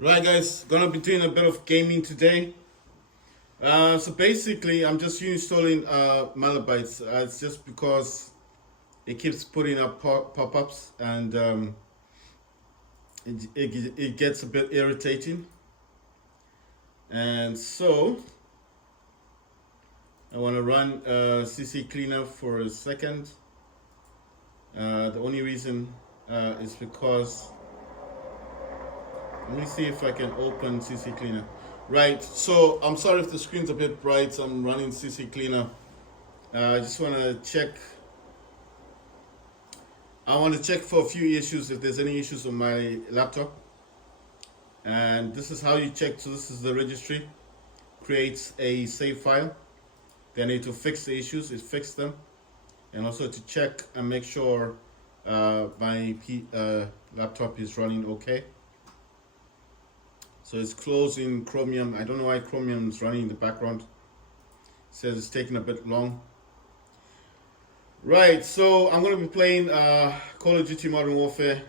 Right, guys, gonna be doing a bit of gaming today. So basically, I'm just installing Malabytes. It's just because it keeps putting up pop-ups and it gets a bit irritating. And so I want to run CC cleaner for a second. The only reason is because let me see if I can open CC Cleaner. Right, so I'm sorry if the screen's a bit bright. I'm running CC Cleaner. I just want to check. I want to check for a few issues if there's any issues on my laptop. And this is how you check. So this is the registry. Creates a save file. Then need to fix the issues. It fixed them. And also to check and make sure my laptop is running okay. So it's closing Chromium. I don't know why Chromium is running in the background. It says it's taking a bit long. Right, so I'm going to be playing Call of Duty Modern Warfare.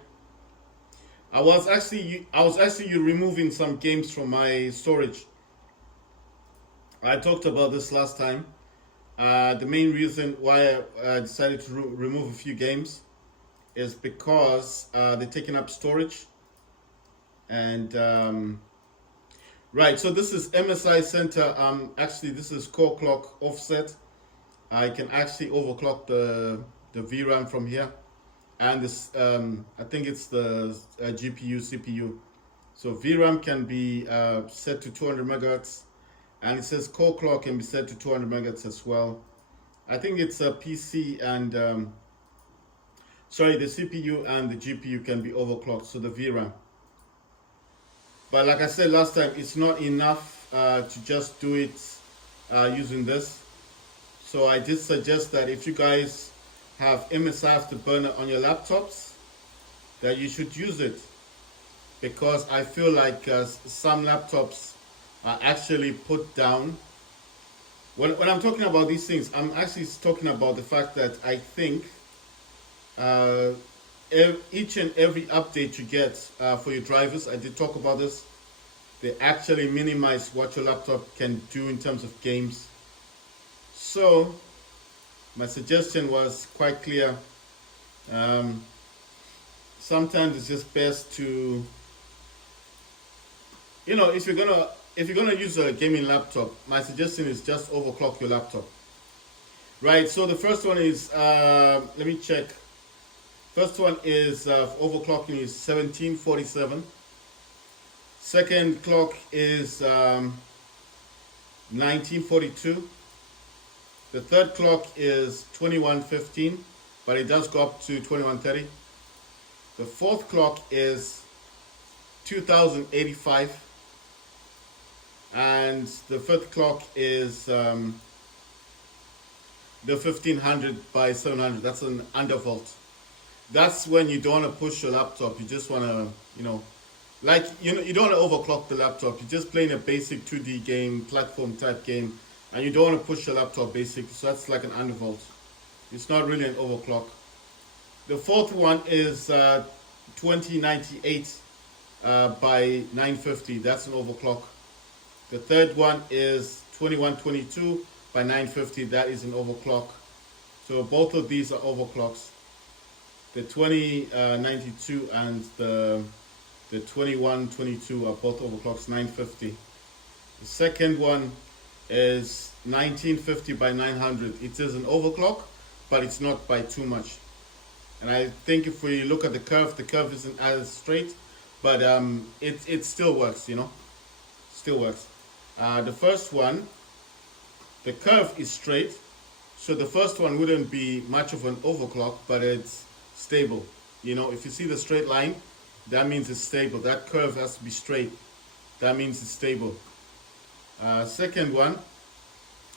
I was actually removing some games from my storage. I talked about this last time. The main reason why I decided to remove a few games is because they're taking up storage. And right, so this is MSI Center. Actually, this is core clock offset. I can actually overclock the VRAM from here, and this I think it's the GPU CPU. So VRAM can be set to 200 megahertz, and it says core clock can be set to 200 megahertz as well. I think it's a PC and the CPU and the GPU can be overclocked. So the VRAM. But like I said last time, it's not enough to just do it using this. So I did suggest that if you guys have MSI Afterburner on your laptops, that you should use it. Because I feel like some laptops are actually put down. When I'm talking about these things, I'm actually talking about the fact that I think each and every update you get for your drivers, I did talk about this, they actually minimize what your laptop can do in terms of games. So my suggestion was quite clear. Sometimes it's just best to, if you're gonna use a gaming laptop, my suggestion is just overclock your laptop. Right, so the first one is let me check. First one is overclocking is 1747. Second clock is 1942. The third clock is 2115, but it does go up to 2130. The fourth clock is 2085. And the fifth clock is the 1500 by 700. That's an undervolt. That's when you don't want to push your laptop. You just want to, you don't want to overclock the laptop. You're just playing a basic 2D game, platform type game, and you don't want to push your laptop basically. So that's like an undervolt. It's not really an overclock. The fourth one is 2098 by 950. That's an overclock. The third one is 2122 by 950. That is an overclock. So both of these are overclocks. The 2092 and the 2122 are both overclocks 950. The second one is 1950 by 900. It is an overclock, but it's not by too much. And I think if we look at the curve isn't as straight, but it still works, still works. The first one, the curve is straight, so the first one wouldn't be much of an overclock, but it's stable. If you see the straight line, that means it's stable. That curve has to be straight. That means it's stable. Second one,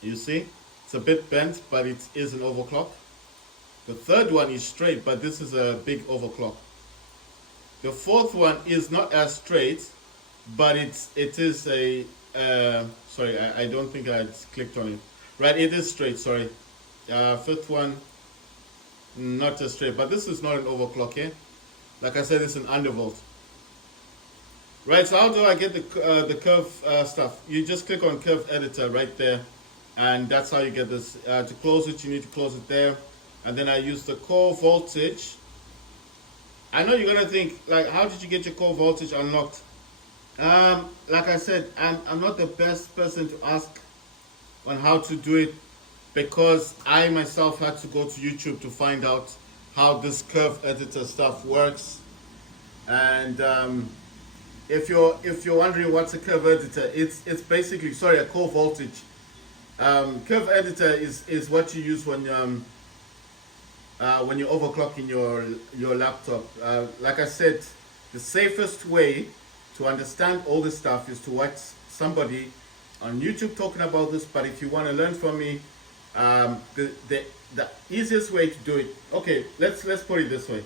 you see, it's a bit bent, but it is an overclock. The third one is straight, but this is a big overclock. The fourth one is not as straight, but it is a sorry, I don't think I clicked on it. Right, it is straight, sorry. Fifth one, not as straight, but this is not an overclock here. Like I said, it's an undervolt. Right, so how do I get the curve stuff? You just click on curve editor right there, and that's how you get this. To close it, you need to close it there, and then I use the core voltage. I know you're gonna think like, how did you get your core voltage unlocked? Like I said, I'm not the best person to ask on how to do it because I myself had to go to YouTube to find out how this curve editor stuff works. And if you're wondering what's a curve editor, it's basically, sorry, a core voltage. Curve editor is what you use when you're overclocking your laptop. Like I said, the safest way to understand all this stuff is to watch somebody on YouTube talking about this. But if you want to learn from me, the easiest way to do it. Okay, let's put it this way.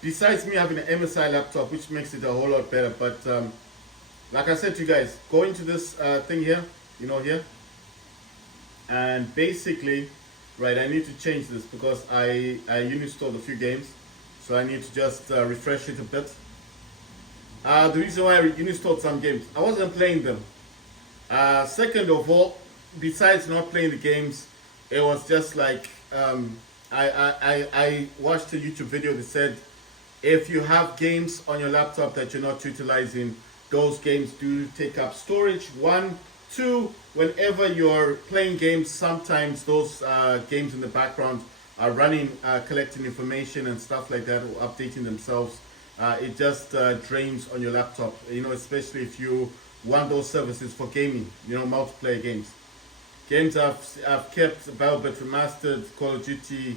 Besides me having an MSI laptop, which makes it a whole lot better, but like I said to you guys, go into this thing here, here, and basically, right, I need to change this because I uninstalled a few games, so I need to just refresh it a bit. The reason why I uninstalled some games, I wasn't playing them. Second of all, besides not playing the games, it was just like I watched a YouTube video that said if you have games on your laptop that you're not utilizing, those games do take up storage. One, two, whenever you're playing games, sometimes those games in the background are running, collecting information and stuff like that, or updating themselves. It just drains on your laptop, especially if you want those services for gaming, multiplayer games. Games I've kept: Battlefield Remastered, Call of Duty,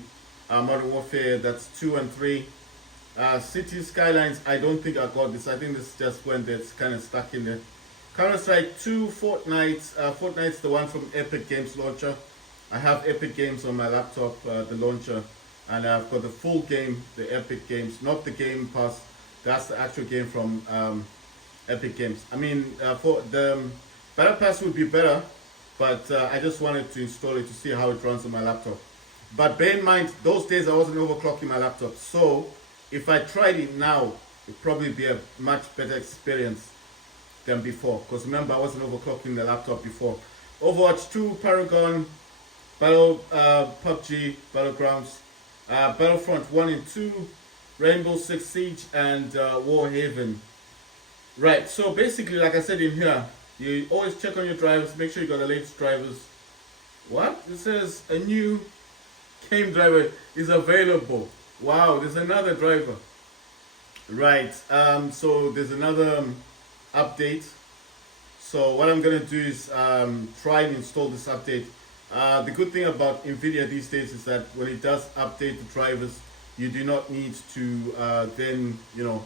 Modern Warfare, that's 2 and 3. City Skylines, I don't think I got this. I think this just went there, it's kind of stuck in there. Counter-Strike 2, Fortnite. Fortnite's the one from Epic Games Launcher. I have Epic Games on my laptop, the launcher, and I've got the full game, the Epic Games, not the Game Pass. That's the actual game from Epic Games. I mean, for the Battle Pass would be better, but I just wanted to install it to see how it runs on my laptop. But bear in mind, those days I wasn't overclocking my laptop, so if I tried it now, it'd probably be a much better experience than before. Because remember, I wasn't overclocking the laptop before. Overwatch 2, Paragon, PUBG, Battlegrounds, Battlefront 1 and 2, Rainbow Six Siege, and Warhaven. Right, so basically, like I said in here, you always check on your drivers, make sure you got the latest drivers. What? It says a new game driver is available. Wow, there's another driver. Right, so there's another update. So what I'm gonna do is try and install this update. The good thing about NVIDIA these days is that when it does update the drivers, you do not need to then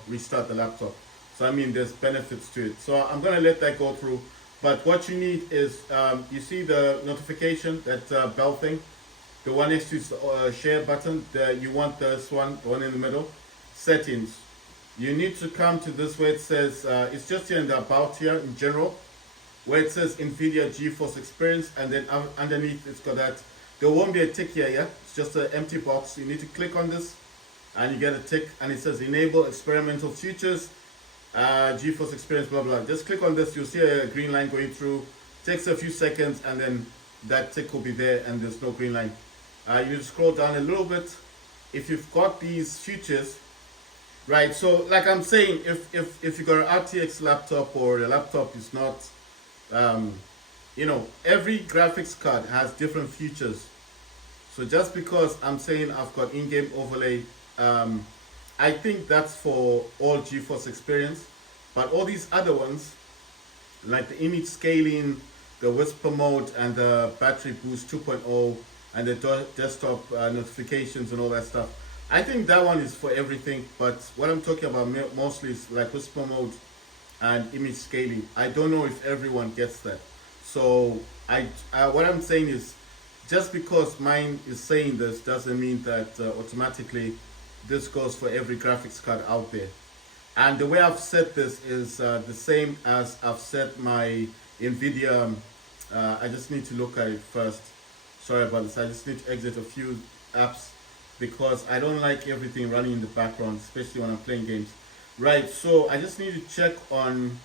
restart the laptop. So I mean, there's benefits to it. So I'm gonna let that go through. But what you need is you see the notification, that bell thing, the one next to the share button. You want this one, the one in the middle. Settings. You need to come to this where it says it's just here in the about here in general, where it says NVIDIA GeForce Experience, and then underneath it's got that. There won't be a tick here, yeah? It's just an empty box. You need to click on this and you get a tick, and it says enable experimental features, GeForce Experience, blah blah. Just click on this, you'll see a green line going through. Takes a few seconds and then that tick will be there and there's no green line. You scroll down a little bit. If you've got these features, right, so like I'm saying, if you got an RTX laptop or a laptop is not, every graphics card has different features. So just because I'm saying I've got in-game overlay, I think that's for all GeForce Experience. But all these other ones, like the image scaling, the whisper mode, and the battery boost 2.0, and the desktop notifications and all that stuff, I think that one is for everything. But what I'm talking about mostly is like whisper mode and image scaling. I don't know if everyone gets that. So what I'm saying is, just because mine is saying this doesn't mean that automatically this goes for every graphics card out there. And the way I've set this is the same as I've set my NVIDIA. I just need to look at it first. Sorry about this. I just need to exit a few apps because I don't like everything running in the background, especially when I'm playing games. Right, so I just need to check on,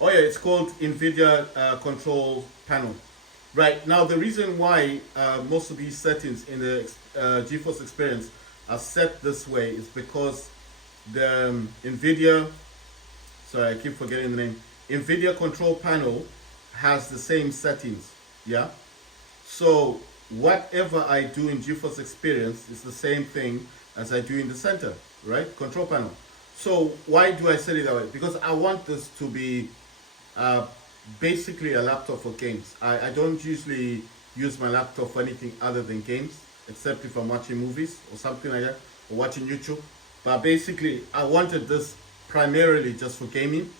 oh yeah, it's called NVIDIA control panel. Right, now the reason why most of these settings in the GeForce Experience are set this way is because the NVIDIA, sorry, I keep forgetting the name, NVIDIA control panel has the same settings, yeah? So whatever I do in GeForce Experience is the same thing as I do in the center, right? Control panel. So why do I set it that way? Because I want this to be uh, basically a laptop for games. I don't usually use my laptop for anything other than games, except if I'm watching movies or something like that, or watching YouTube. But basically, I wanted this primarily just for gaming.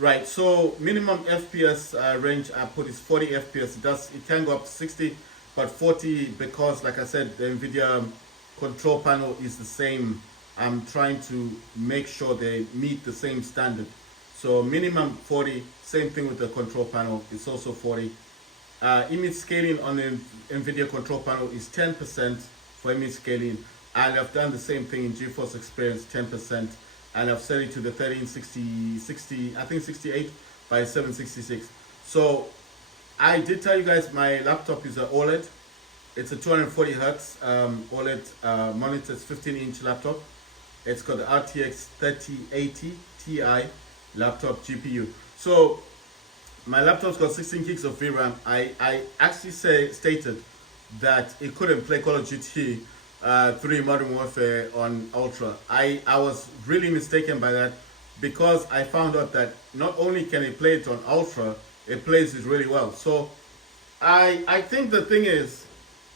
Right, so minimum FPS range I put is 40 FPS. It can go up to 60, but 40 because, like I said, the NVIDIA control panel is the same. I'm trying to make sure they meet the same standard. So minimum 40. Same thing with the control panel. It's also 40. Image scaling on the NVIDIA control panel is 10% for image scaling, and I've done the same thing in GeForce Experience, 10%, and I've set it to the 1360, I think 68 by 766. So I did tell you guys my laptop is an OLED. It's a 240 hertz OLED monitor. It's 15-inch laptop. It's got the RTX 3080 Ti laptop GPU. So my laptop's got 16 gigs of VRAM. I actually stated that it couldn't play Call of Duty 3 Modern Warfare on Ultra. I was really mistaken by that because I found out that not only can it play it on Ultra, it plays it really well. So I think the thing is,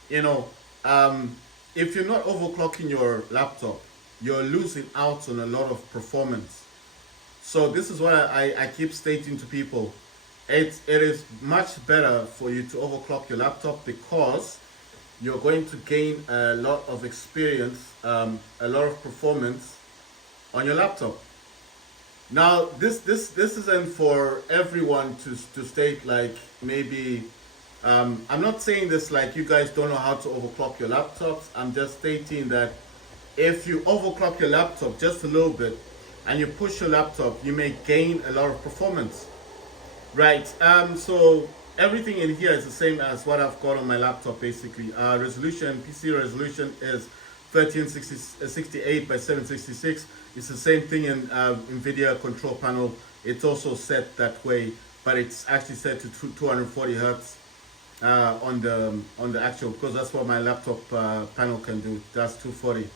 you know, if you're not overclocking your laptop, you're losing out on a lot of performance. So this is what I keep stating to people. It is much better for you to overclock your laptop because you're going to gain a lot of experience, a lot of performance on your laptop. Now, this isn't for everyone to state like maybe. I'm not saying this like you guys don't know how to overclock your laptops. I'm just stating that if you overclock your laptop just a little bit and you push your laptop, you may gain a lot of performance. Right. So everything in here is the same as what I've got on my laptop basically. Resolution, PC resolution is 1368 by 766. It's the same thing in NVIDIA control panel. It's also set that way, but it's actually set to 240 hertz on the actual, because that's what my laptop panel can do. That's 240.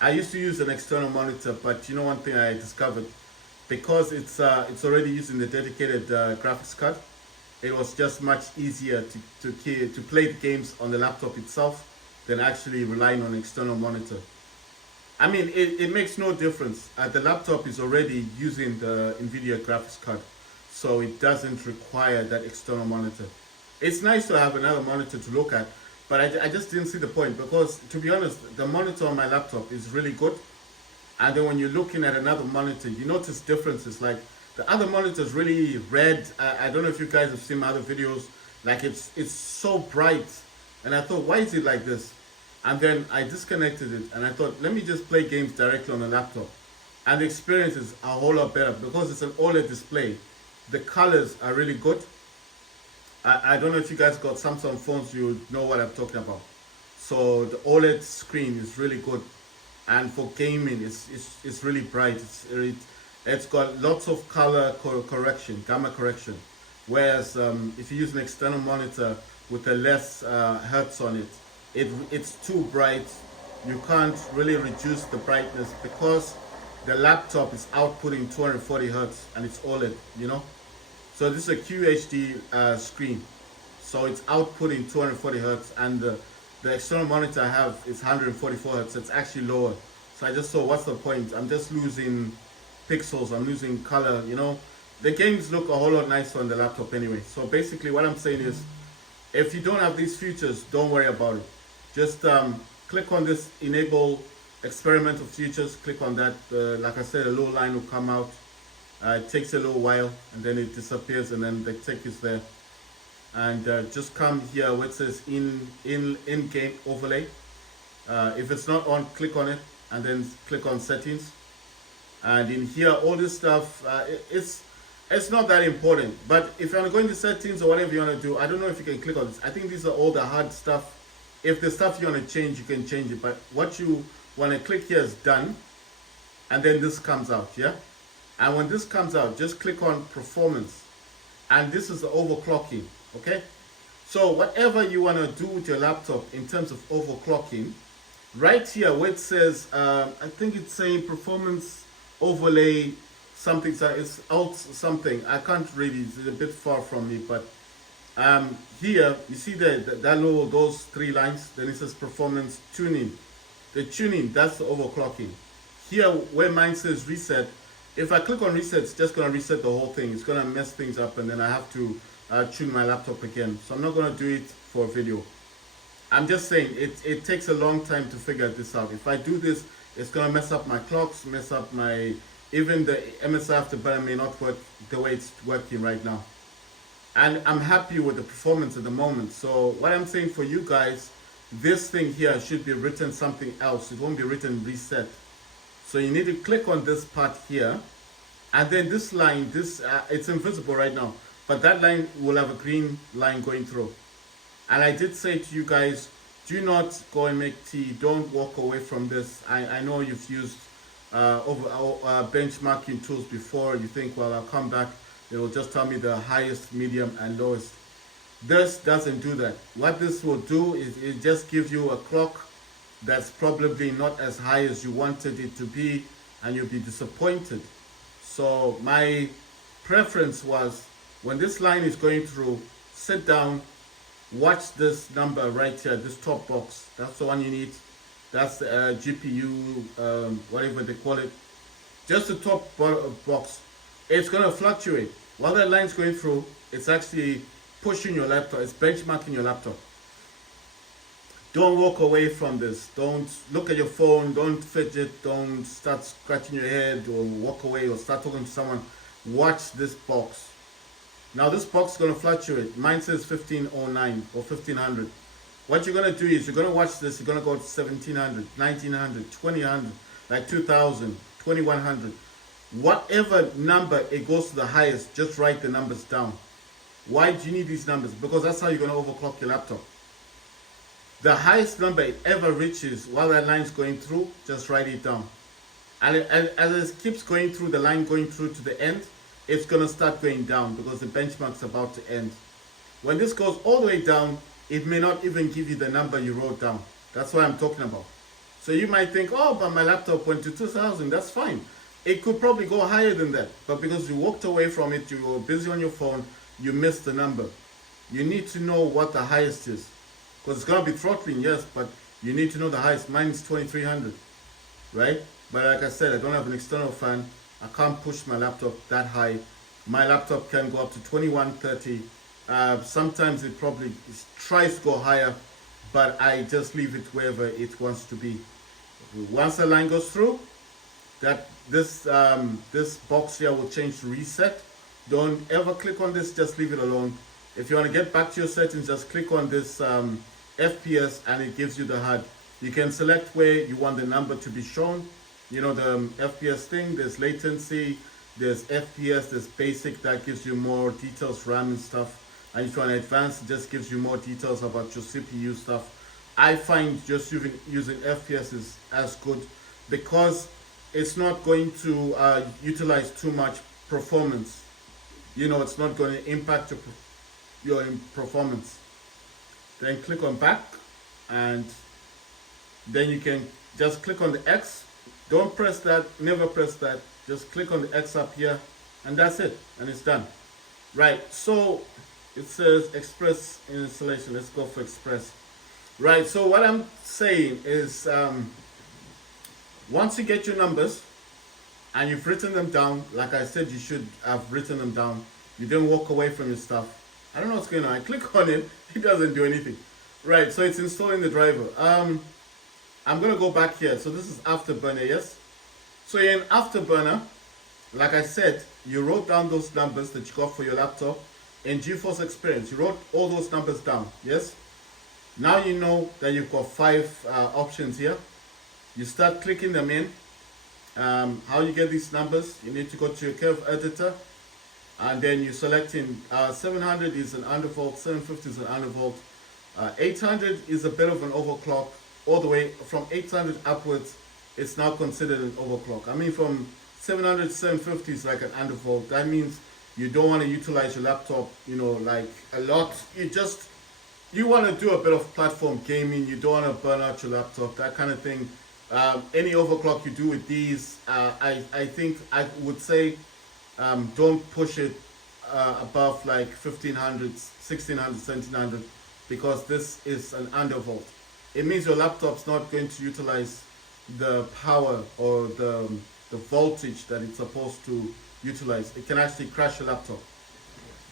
I used to use an external monitor, but you know one thing I discovered, because it's already using the dedicated graphics card, it was just much easier to play the games on the laptop itself than actually relying on an external monitor. I mean, it makes no difference. The laptop is already using the NVIDIA graphics card, so it doesn't require that external monitor. It's nice to have another monitor to look at, but I just didn't see the point because, to be honest, the monitor on my laptop is really good. And then when you're looking at another monitor, you notice differences. Like the other monitor is really red. I don't know if you guys have seen my other videos. Like it's so bright, and I thought, why is it like this? And then I disconnected it, and I thought, let me just play games directly on the laptop, and the experience is a whole lot better because it's an OLED display. The colors are really good. I don't know if you guys got Samsung phones, you know what I'm talking about. So the OLED screen is really good, and for gaming, it's really bright. It's got lots of color correction, gamma correction. Whereas if you use an external monitor with a less hertz on it, it's too bright. You can't really reduce the brightness because the laptop is outputting 240 hertz and it's OLED, you know. So this is a QHD screen, so it's outputting 240 hertz, and the external monitor I have is 144 hertz. It's actually lower. So I just thought, what's the point? I'm just losing pixels. I'm losing color. You know, the games look a whole lot nicer on the laptop anyway. So basically, what I'm saying is, if you don't have these features, don't worry about it. Just click on this enable experimental features. Click on that. Like I said, a little line will come out. It takes a little while and then it disappears, and then the tech is there. And just come here where it says in-game overlay. If it's not on, click on it and then click on settings. And in here, all this stuff, it's not that important. But if you're going to settings or whatever you want to do, I don't know if you can click on this. I think these are all the hard stuff. If the stuff you want to change, you can change it. But what you want to click here is done. And then this comes out, yeah? And when this comes out, just click on performance. And this is the overclocking, okay? So whatever you want to do with your laptop in terms of overclocking, right here where it says, I think it's saying performance overlay something, so it's out something. I can't read it, it's a bit far from me, but here you see that logo, those three lines, then it says performance tuning. The tuning, that's the overclocking. Here where mine says reset, if I click on reset, it's just going to reset the whole thing. It's going to mess things up, and then I have to tune my laptop again. So I'm not going to do it for a video. I'm just saying it takes a long time to figure this out. If I do this, it's going to mess up my clocks, mess up my, even the MSI Afterburner may not work the way it's working right now. And I'm happy with the performance at the moment. So what I'm saying for you guys, this thing here should be written something else. It won't be written reset. So you need to click on this part here, and then this line, it's invisible right now, but that line will have a green line going through. And I did say to you guys, do not go and make tea. Don't walk away from this. I know you've used benchmarking tools before. You think, well, I'll come back. It will just tell me the highest, medium, and lowest. This doesn't do that. What this will do is it just gives you a clock that's probably not as high as you wanted it to be, and you'll be disappointed. So my preference was, when this line is going through, sit down, watch this number right here, this top box. That's the one you need. That's the GPU, whatever they call it. Just the top box. It's going to fluctuate. While that line's going through, it's actually pushing your laptop. It's benchmarking your laptop. Don't walk away from this. Don't look at your phone. Don't fidget. Don't start scratching your head or walk away or start talking to someone. Watch this box. Now this box is going to fluctuate. Mine says 1509 or 1500. What you're going to do is you're going to watch this. You're going to go to 1700, 1900, 2000, like 2000, 2100. Whatever number it goes to the highest, just write the numbers down. Why do you need these numbers? Because that's how you're going to overclock your laptop. The highest number it ever reaches while that line is going through, just write it down. And as it keeps going through, the line going through to the end, it's going to start going down because the benchmark's about to end. When this goes all the way down, it may not even give you the number you wrote down. That's what I'm talking about. So you might think, oh, but my laptop went to 2000, that's fine. It could probably go higher than that, but because you walked away from it, you were busy on your phone, you missed the number. You need to know what the highest is. Because it's going to be throttling, yes, but you need to know the highest. Mine is 2300, right? But like I said, I don't have an external fan. I can't push my laptop that high. My laptop can go up to 2130. Sometimes it probably tries to go higher, but I just leave it wherever it wants to be. Once the line goes through, this box here will change to reset. Don't ever click on this, just leave it alone. If you want to get back to your settings, just click on this FPS and it gives you the HUD. You can select where you want the number to be shown. You know, the FPS thing, there's latency, there's FPS, there's basic, that gives you more details, RAM and stuff. And if you want advanced, it just gives you more details about your CPU stuff. I find just using FPS is as good because it's not going to utilize too much performance. You know, it's not going to impact your performance. Then click on back, and then you can just click on the X. Don't press that, never press that. Just click on the X up here, and that's it, and it's done. Right, so it says Express installation. Let's go for Express. Right, so what I'm saying is once you get your numbers and you've written them down, like I said you should have written them down, you don't walk away from your stuff. I don't know what's going on. I click on it, it doesn't do anything. Right, so it's installing the driver. I'm going to go back here. So this is Afterburner, yes? So in Afterburner, like I said, you wrote down those numbers that you got for your laptop in GeForce Experience. You wrote all those numbers down, yes? Now you know that you've got 5 options here. You start clicking them in, How you get these numbers, you need to go to your curve editor, and then you select in 700 is an undervolt, 750 is an undervolt, 800 is a bit of an overclock. All the way from 800 upwards, it's now considered an overclock. I mean, from 700 to 750 is like an undervolt. That means you don't want to utilize your laptop, you know, like a lot. You want to do a bit of platform gaming. You don't want to burn out your laptop, that kind of thing. Any overclock you do with these, I think I would say don't push it above like 1500, 1600, 1700, because this is an undervolt. It means your laptop's not going to utilize the power or the voltage that it's supposed to utilize. It can actually crash your laptop.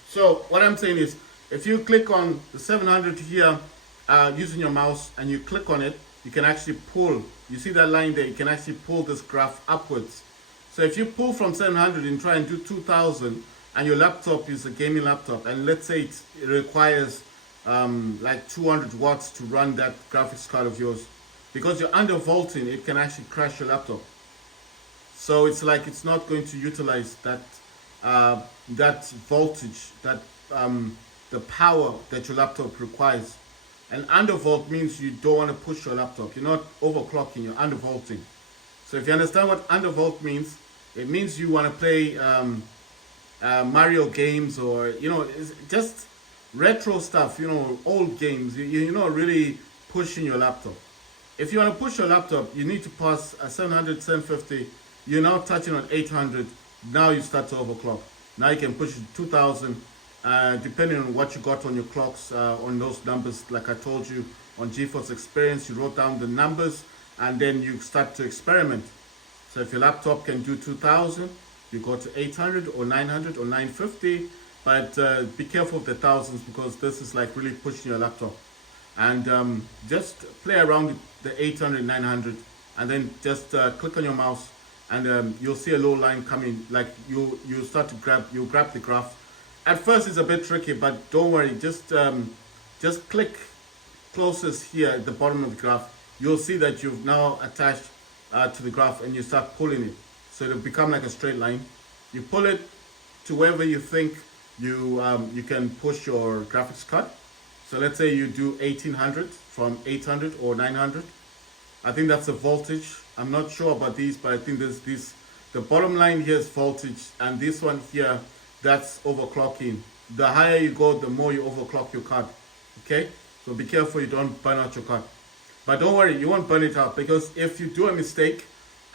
So what I'm saying is, if you click on the 700 here using your mouse and you click on it, you can actually pull. You see that line there? You can actually pull this graph upwards. So if you pull from 700 and try and do 2000, and your laptop is a gaming laptop, and let's say it requires like 200 watts to run that graphics card of yours, because you're undervolting, it can actually crash your laptop. So it's like it's not going to utilize that that voltage, that the power that your laptop requires. And undervolt means you don't want to push your laptop. You're not overclocking, you're undervolting. So if you understand what undervolt means, it means you want to play Mario games, or, you know, it's just retro stuff, you know, old games. You're not really pushing your laptop. If you want to push your laptop, you need to pass a 700, 750. You're now touching on 800. Now you start to overclock. Now you can push it to 2000. Depending on what you got on your clocks, on those numbers, like I told you on GeForce Experience, you wrote down the numbers and then you start to experiment. So if your laptop can do 2000, you go to 800 or 900 or 950, but be careful of the thousands, because this is like really pushing your laptop. And just play around with the 800, 900, and then just click on your mouse, and you'll see a little line coming. Like you start to grab the graph. At first it's a bit tricky, but don't worry. Just click closest here at the bottom of the graph. You'll see that you've now attached to the graph, and you start pulling it, so it'll become like a straight line. You pull it to wherever you think you can push your graphics card. So let's say you do 1800 from 800 or 900. I think that's a voltage. I'm not sure about these, but I think this the bottom line here is voltage, and this one here, that's overclocking. The higher you go, the more you overclock your card. Okay, so be careful you don't burn out your card. But don't worry, you won't burn it out, because if you do a mistake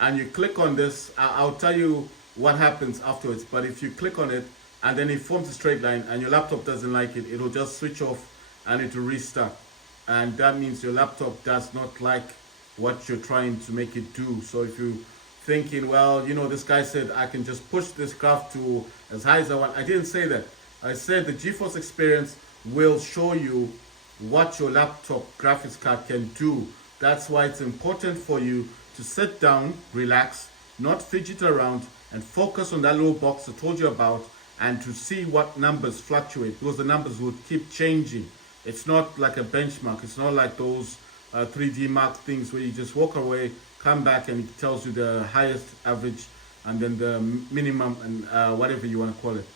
and you click on this, I'll tell you what happens afterwards. But if you click on it and then it forms a straight line and your laptop doesn't like it, it'll just switch off and it will restart. And that means your laptop does not like what you're trying to make it do. So if you're thinking, well, you know, this guy said I can just push this graph to as high as I want. I didn't say that. I said the GeForce Experience will show you what your laptop graphics card can do. That's why it's important for you to sit down, relax, not fidget around, and focus on that little box I told you about, and to see what numbers fluctuate, because the numbers will keep changing. It's not like a benchmark. It's not like those 3D Mark things where you just walk away, come back, and it tells you the highest, average, and then the minimum, and whatever you want to call it.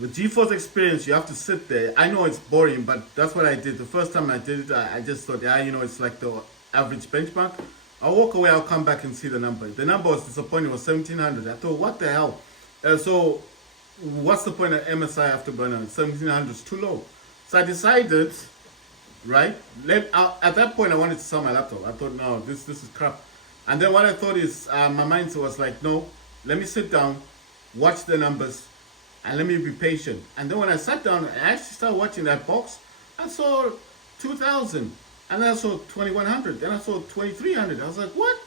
With GeForce Experience, you have to sit there. I know it's boring, but that's what I did. The first time I did it, I just thought, yeah, you know, it's like the average benchmark. I'll walk away, I'll come back and see the number. The number was disappointing, it was 1700. I thought, what the hell? So what's the point of MSI Afterburner? 1700 is too low. So I decided, right, at that point I wanted to sell my laptop. I thought, no, this is crap. And then what I thought is, my mind was like, no, let me sit down, watch the numbers, and let me be patient. And then when I sat down and actually started watching that box, I saw 2000, and then I saw 2100, then I saw 2300. I was like, what?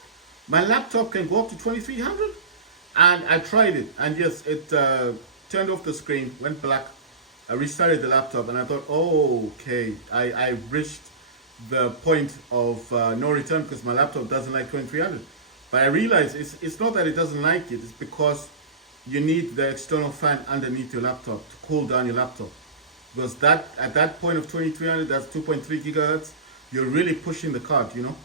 My laptop can go up to 2300? And I tried it, and yes, it turned off the screen, went black. I restarted the laptop, and I thought, oh, okay, I reached the point of no return, because my laptop doesn't like 2300. But I realized it's not that it doesn't like it, it's because you need the external fan underneath your laptop to cool down your laptop. Because that at that point of 2300, that's 2.3 gigahertz, you're really pushing the card, you know.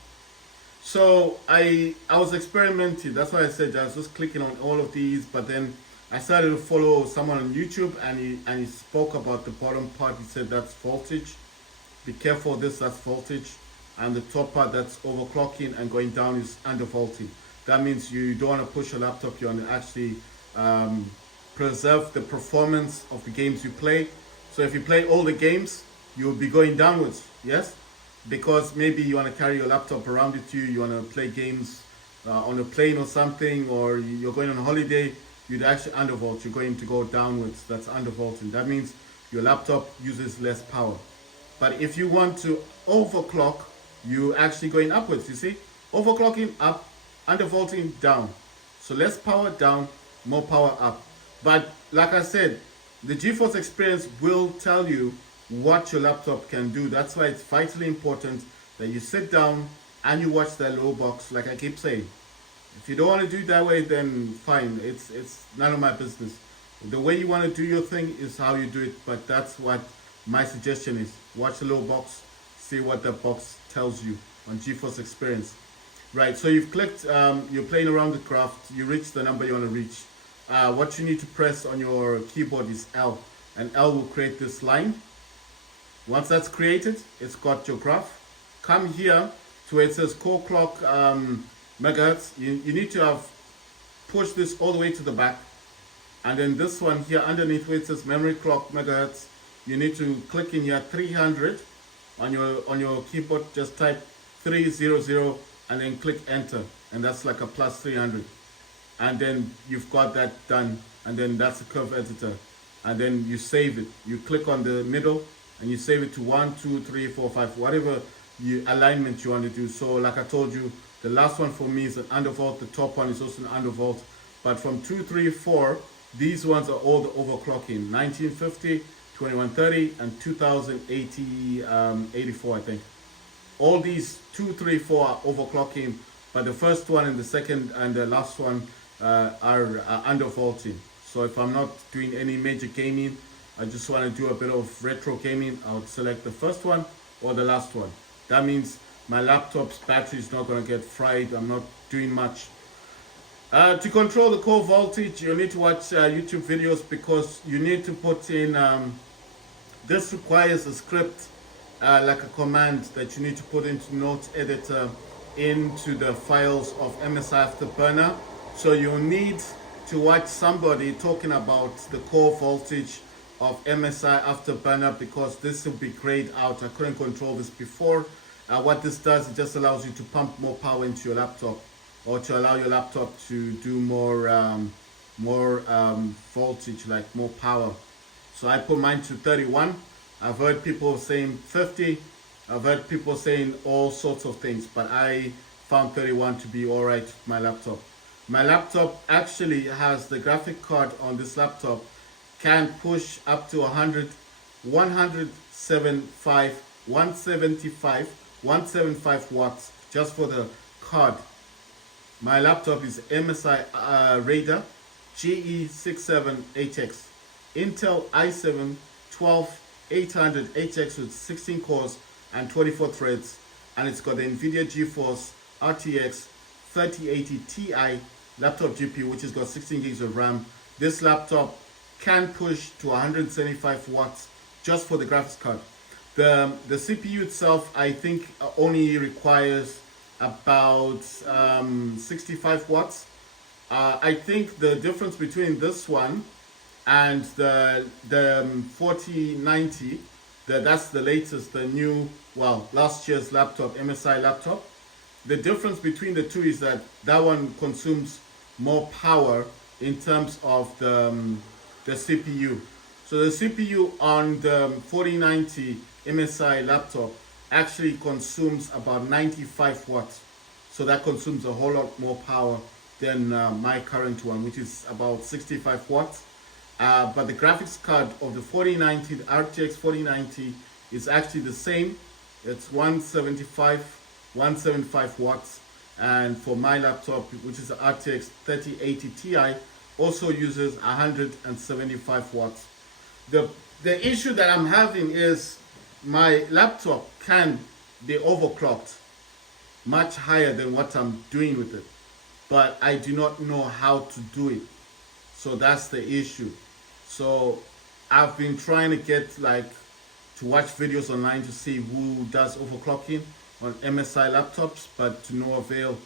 So I was experimenting. That's why I said I was just clicking on all of these, but then I started to follow someone on YouTube, and he spoke about the bottom part. He said that's voltage. Be careful of this. That's voltage, and the top part, that's overclocking, and going down is undervolting. That means you don't want to push your laptop. You want to actually um, preserve the performance of the games you play. So if you play all the games, you'll be going downwards. Yes, because maybe you want to carry your laptop around with you, you want to play games on a plane or something, or you're going on a holiday, you'd actually undervolt. You're going to go downwards. That's undervolting. That means your laptop uses less power. But if you want to overclock, you actually going upwards. You see, overclocking up, undervolting down. So less power down, more power up. But like I said, the GeForce experience will tell you what your laptop can do. That's why it's vitally important that you sit down and you watch that low box, like I keep saying. If you don't want to do it that way, then fine. It's none of my business. The way you want to do your thing is how you do it, but that's what my suggestion is. Watch the low box, see what the box tells you on GeForce Experience. Right, so you've clicked, you're playing around with craft, you reach the number you want to reach. What you need to press on your keyboard is L, and L will create this line. Once that's created, it's got your graph. Come here to where it says core clock megahertz. You need to have pushed this all the way to the back. And then this one here underneath where it says memory clock megahertz, you need to click in here 300 on your keyboard. Just type 300 and then click enter. And that's like a plus 300. And then you've got that done. And then that's a curve editor. And then you save it. You click on the middle and you save it to 1, 2, 3, 4, 5, whatever alignment you want to do. So like I told you, the last one for me is an undervolt. The top one is also an undervolt. But from 2, 3, 4, these ones are all the overclocking. 1950, 2130, and 2080, 84, I think. All these 2, 3, 4 are overclocking, but the first one and the second and the last one are undervolting. So if I'm not doing any major gaming, I just want to do a bit of retro gaming, I would select the first one or the last one. That means my laptop's battery is not going to get fried. I'm not doing much. To control the core voltage, you need to watch YouTube videos, because you need to put in, this requires a script, like a command that you need to put into Note Editor into the files of MSI Afterburner. So you'll need to watch somebody talking about the core voltage of MSI Afterburner, because this will be grayed out. I couldn't control this before. What this does, it just allows you to pump more power into your laptop, or to allow your laptop to do more voltage, like more power. So I put mine to 31. I've heard people saying 50. I've heard people saying all sorts of things, but I found 31 to be all right with my laptop. My laptop actually has the graphic card on this laptop can push up to 175 watts just for the card. My laptop is MSI Raider GE67HX, Intel i7 12800HX with 16 cores and 24 threads, and it's got the NVIDIA GeForce RTX 3080 Ti laptop GPU, which has got 16 gigs of RAM. This laptop can push to 175 watts just for the graphics card. The CPU itself, I think, only requires about 65 watts. I think the difference between this one and the 4090, that's the latest, the new, well, last year's laptop, MSI laptop. The difference between the two is that that one consumes more power in terms of the CPU. So the CPU on the 4090 MSI laptop actually consumes about 95 watts. So that consumes a whole lot more power than my current one, which is about 65 watts. But the graphics card of the 4090, the RTX 4090, is actually the same. It's 175 watts. And for my laptop, which is the RTX 3080 Ti, also uses 175 watts. The issue that I'm having is my laptop can be overclocked. much higher than what I'm doing with it, but I do not know how to do it. So that's the issue. So I've been trying to get to watch videos online to see who does overclocking on MSI laptops, but to no avail.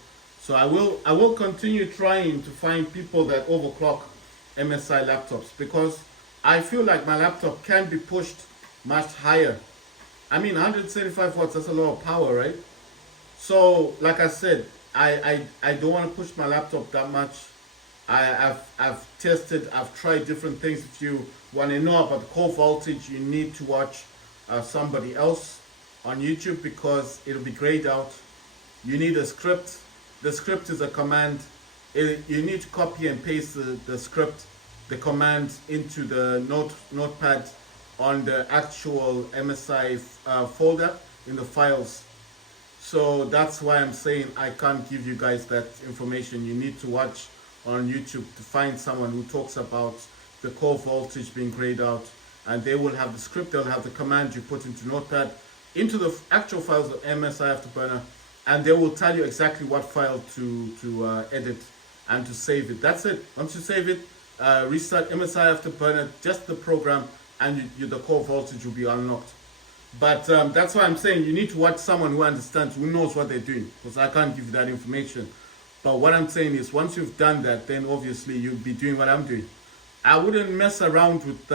So I will continue trying to find people that overclock MSI laptops, because I feel like my laptop can be pushed much higher. I mean, 175 watts, that's a lot of power, right? So, like I said, I don't want to push my laptop that much. I've tested, I've tried different things. If you want to know about the core voltage, you need to watch somebody else on YouTube, because it'll be grayed out. You need a script. The script is a command. You need to copy and paste the script, the command, into the notepad on the actual MSI folder in the files. So that's why I'm saying I can't give you guys that information. You need to watch on YouTube to find someone who talks about the core voltage being grayed out, and they will have the script, they'll have the command you put into Notepad, into the actual files of MSI Afterburner, and they will tell you exactly what file to edit and to save it. That's it. Once you save it, restart MSI Afterburner, just the program, and the core voltage will be unlocked. But that's why I'm saying you need to watch someone who understands, who knows what they're doing, because I can't give you that information. But what I'm saying is, once you've done that, then obviously you'll be doing what I'm doing. I wouldn't mess around with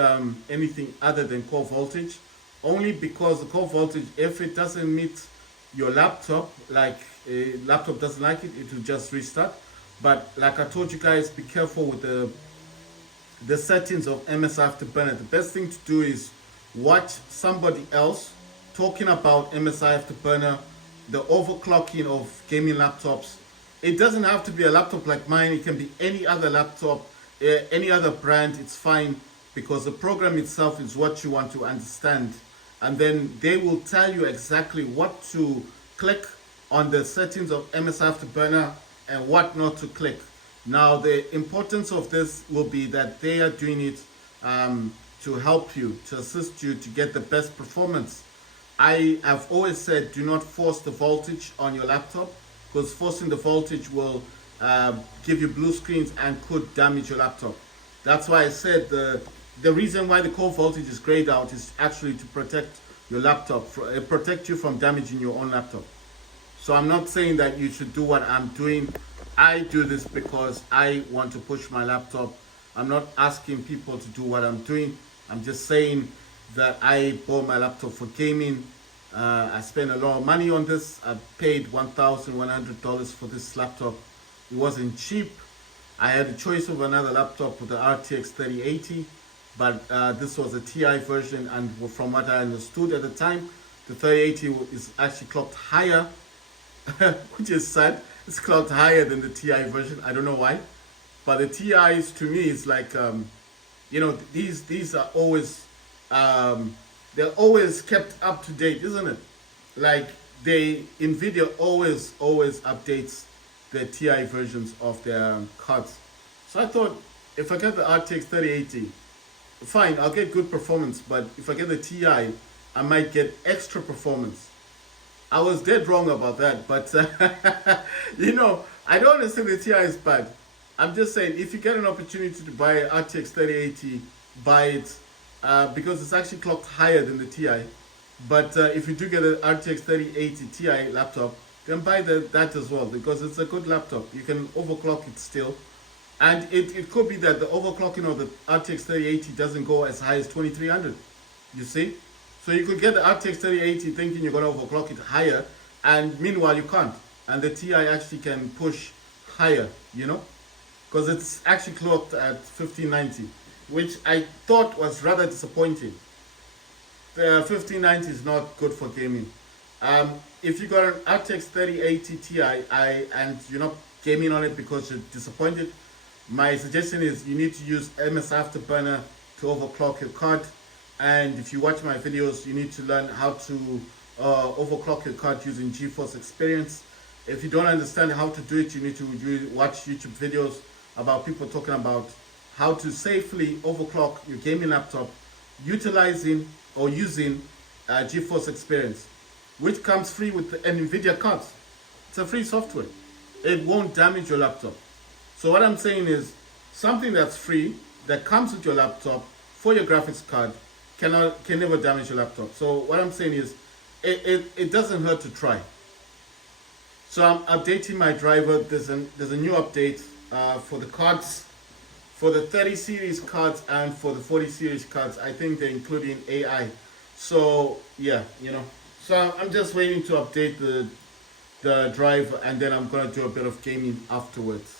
anything other than core voltage, only because the core voltage, if it doesn't meet your laptop, like a laptop doesn't like it, it will just restart. But like I told you guys, be careful with the settings of MSI Afterburner. The best thing to do is watch somebody else talking about MSI Afterburner, the overclocking of gaming laptops. It doesn't have to be a laptop like mine. It can be any other laptop, any other brand. It's fine, because the program itself is what you want to understand. And then they will tell you exactly what to click on the settings of MSI Afterburner and what not to click. Now, the importance of this will be that they are doing it to help you, to assist you to get the best performance. I have always said, do not force the voltage on your laptop, because forcing the voltage will give you blue screens and could damage your laptop. That's why I said the reason why the core voltage is grayed out is actually to protect your laptop, protect you from damaging your own laptop. So I'm not saying that you should do what I'm doing. I do this because I want to push my laptop. I'm not asking people to do what I'm doing. I'm just saying that I bought my laptop for gaming. I spent a lot of money on this. I paid $1,100 for this laptop. It wasn't cheap. I had a choice of another laptop with the RTX 3080, but this was a TI version, and from what I understood at the time, the 3080 is actually clocked higher, which is sad. It's clocked higher than the TI version. I don't know why, but the TIs to me is like, these are always, they're always kept up to date, isn't it? Like NVIDIA always updates the TI versions of their cards. So I thought, if I get the RTX 3080, fine, I'll get good performance. But if I get the TI, I might get extra performance. I was dead wrong about that. But I don't understand the TI is bad. I'm just saying, if you get an opportunity to buy an RTX 3080, buy it, because it's actually clocked higher than the TI. But if you do get an RTX 3080 Ti laptop, then buy that as well, because it's a good laptop. You can overclock it still. And it could be that the overclocking of the RTX 3080 doesn't go as high as 2300. You see? So you could get the RTX 3080 thinking you're going to overclock it higher, and meanwhile you can't. And the Ti actually can push higher, because it's actually clocked at 1590, which I thought was rather disappointing. The 1590 is not good for gaming. If you got an RTX 3080 Ti and you're not gaming on it because you're disappointed, my suggestion is you need to use MSI Afterburner to overclock your card. And if you watch my videos, you need to learn how to overclock your card using GeForce Experience. If you don't understand how to do it, you need to watch YouTube videos about people talking about how to safely overclock your gaming laptop utilizing or using GeForce Experience, which comes free with the NVIDIA cards. It's It's a free software. It won't damage your laptop. So what I'm saying is something that's free that comes with your laptop for your graphics card can never damage your laptop. So what I'm saying is it doesn't hurt to try. So I'm updating my driver. There's a new update for the cards, for the 30 series cards and for the 40 series cards. I think they're including AI. So yeah, So I'm just waiting to update the drive, and then I'm gonna do a bit of gaming afterwards.